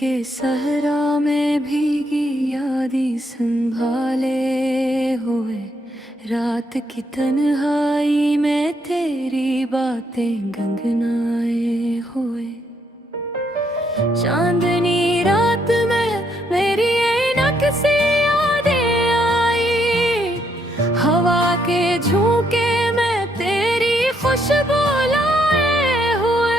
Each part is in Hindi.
के सहरा में भीगी यादें संभाले हुए, रात की तन्हाई में तेरी बातें गंगनाए हुए। चांदनी रात में मेरी ऐनक से यादें आई, हवा के झोंके में तेरी खुशबू लाए हुए।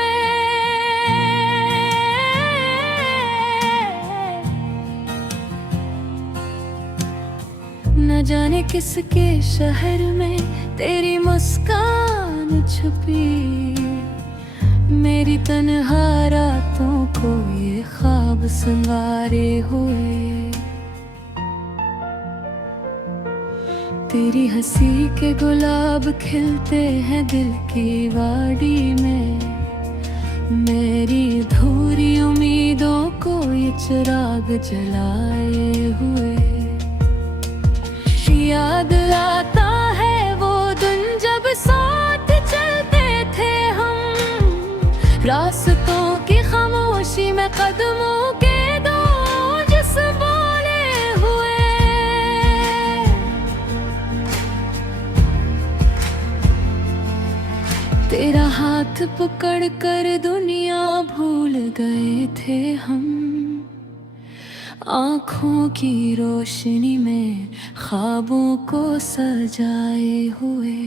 न जाने किसके शहर में तेरी मुस्कान छुपी, मेरी तन्हा रातों को ये ख्वाब संवारे हुए। तेरी हंसी के गुलाब खिलते हैं दिल की वाड़ी में, मेरी अधूरी उम्मीदों को ये चिराग जलाए हुए। याद आता है वो दिन जब साथ चलते थे हम, रास्तों की खामोशी में कदमों के दोज बोले हुए। तेरा हाथ पकड़ कर दुनिया भूल गए थे हम, आँखों की रोशनी में ख्वाबों को सजाए हुए।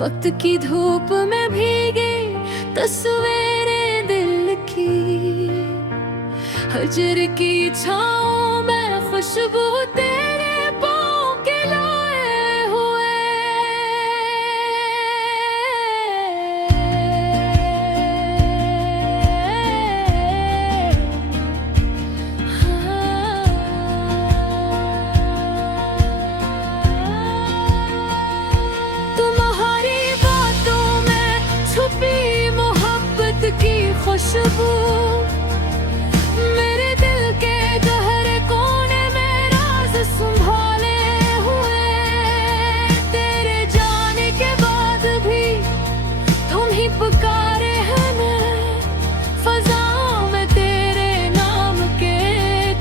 वक्त की धूप में भीगी तस्वीरें दिल की, हजर की छाँव में खुशबू तेरे पाँव के लाए हुए। तुम्हारी बातों में छुपी मोहब्बत की खुशबू, मेरे दिल के गहरे कोने में राज संभाले हुए। तेरे जाने के बाद भी तुम ही पुकारे हैं मैं, फज़ाओं में तेरे नाम के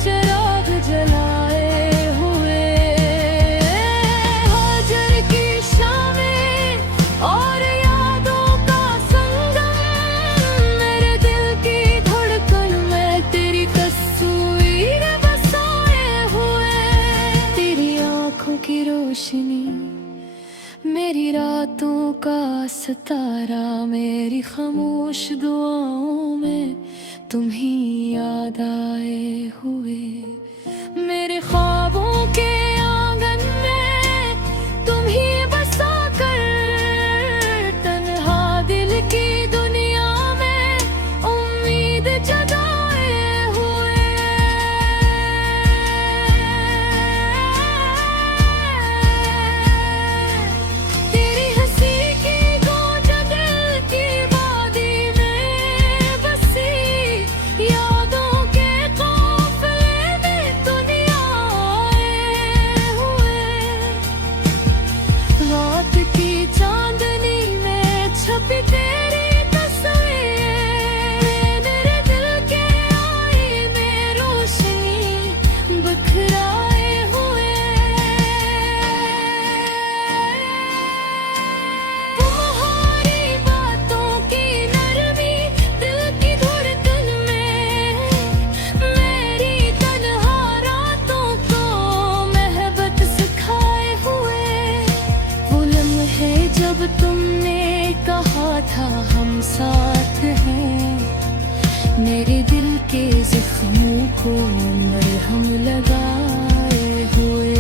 चिराग जलाए हुए। हजर की शामें और यादों का संगम, मेरे दिल की धड़कन में तेरी तस्वीर बसाए हुए। तेरी आँखों की रोशनी मेरी रातों का सितारा, मेरी खामोश दुआओं में तुम ही याद आए हुए। मेरे ख्वाबों के आंगन में तुम ही बसा कर, तन्हा दिल की दुनिया में उम्मीद जगाए हुए। तेरी हंसी की गूंज दिल की वादी में बसी, यादों के काफिले में दुनिया आए हुए। रात की चांदनी में छपी तेरी तस्वीर, मेरे दिल के आईने में रोशनी बिखराए हुए। तुम्हारी बातों की नरमी दिल की धड़कन में, मेरी तन्हा रातों को मोहब्बत सिखाए हुए। वो लम्हे जब तुमने कहा था हम साथ हैं, मेरे दिल के जख्मों को मरहम लगाए हुए।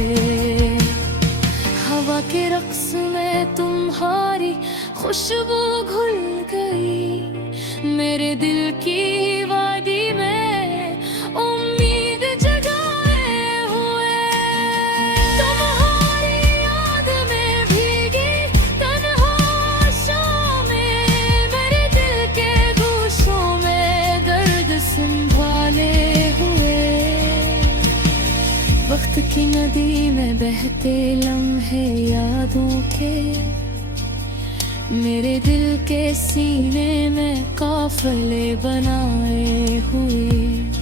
हवा के रक्स में तुम्हारी खुशबू घुल गई, मेरे दिल की वादी में उम्मीद जगाए हुए। तुम्हारी याद में भीगी तन्हा शामें, मेरे दिल के गूशों में दर्द संभाले हुए। वक्त की नदी में बहते लम्हे यादों के, मेरे दिल के सीने में काफले बनाए हुए।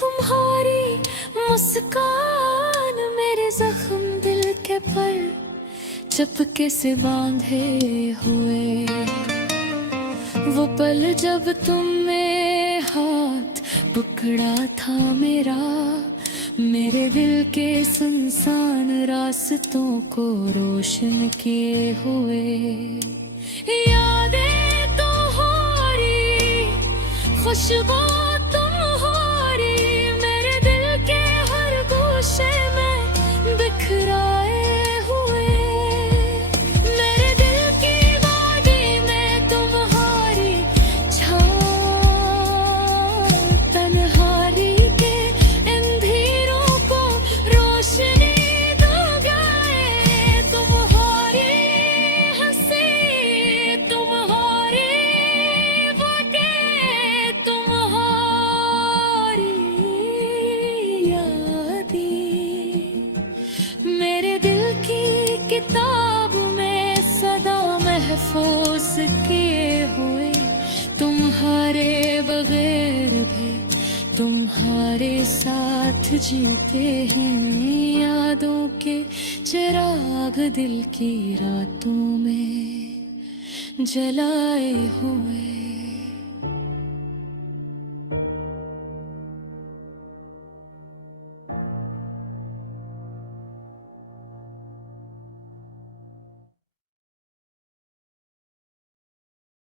तुम्हारी मुस्कान मेरे जख्म दिल के पर चपके से बांधे हुए। वो पल जब तुमने हाथ पकड़ा था मेरा, मेरे दिल के सुनसान रास्तों को रोशन किए हुए। यादें तुम्हारी, खुशबू तुम्हारी, मेरे दिल के हर गोशे में बिखराए हुए। मेरे दिल की वादी में तुम्हारी छाँव, तन्हाई के इन अंधेरों को रोशनी दो गए। तुम्हारी हंसी, तुम्हारी बातें, तुम्हारी यादें मेरे दिल की किताब में सदा महफूज किए हुए। तुम्हारे बगैर भी तुम्हारे साथ जीते हैं, यादों के चिराग दिल की रातों में जलाए हुए।